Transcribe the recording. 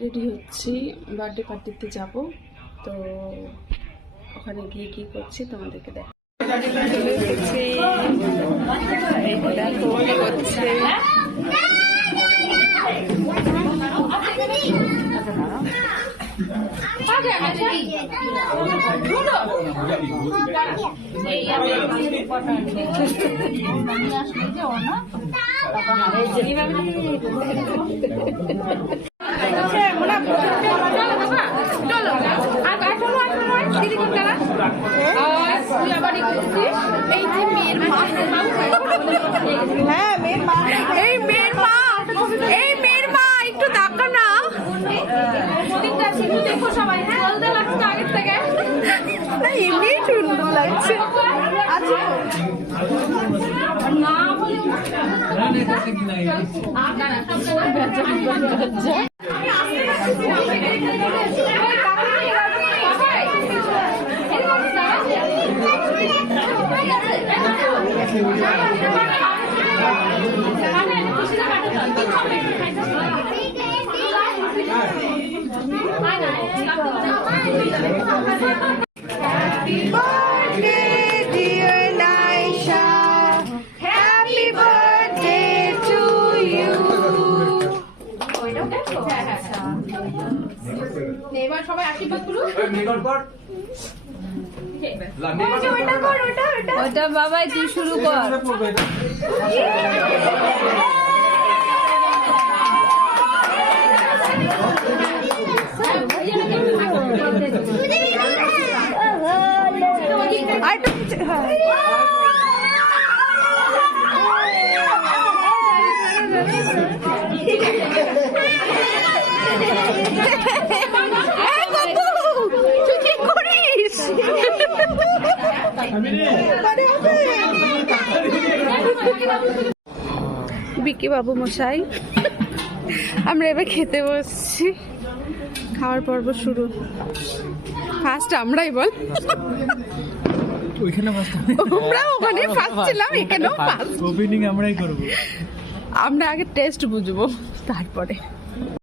Ready হচ্ছি, birthday পার্টিতে যাব। তো ওখানে গিয়ে কি করছি তোমাদেরকে দেখ। একটু টাকা না দেখো সবাই, আগের থেকে এমনি সুন্দর লাগছে। Happy birthday, dear Naisha. Happy birthday to you. এবার সবাই আশীর্বাদ করুন। ওটা বাবাই তুই শুরু কর। বিকি বাবু মশাই, আমরা এবার খেতে বসছি। খাওয়ার পর্ব শুরু। ফার্স্ট আমরাই বল, আমরা ওখানে ফার্স্ট ছিলাম, এখানেও ফার্স্ট। ওপেনিং আমরাই করব। আমরা আগে টেস্ট বুঝবো, তারপরে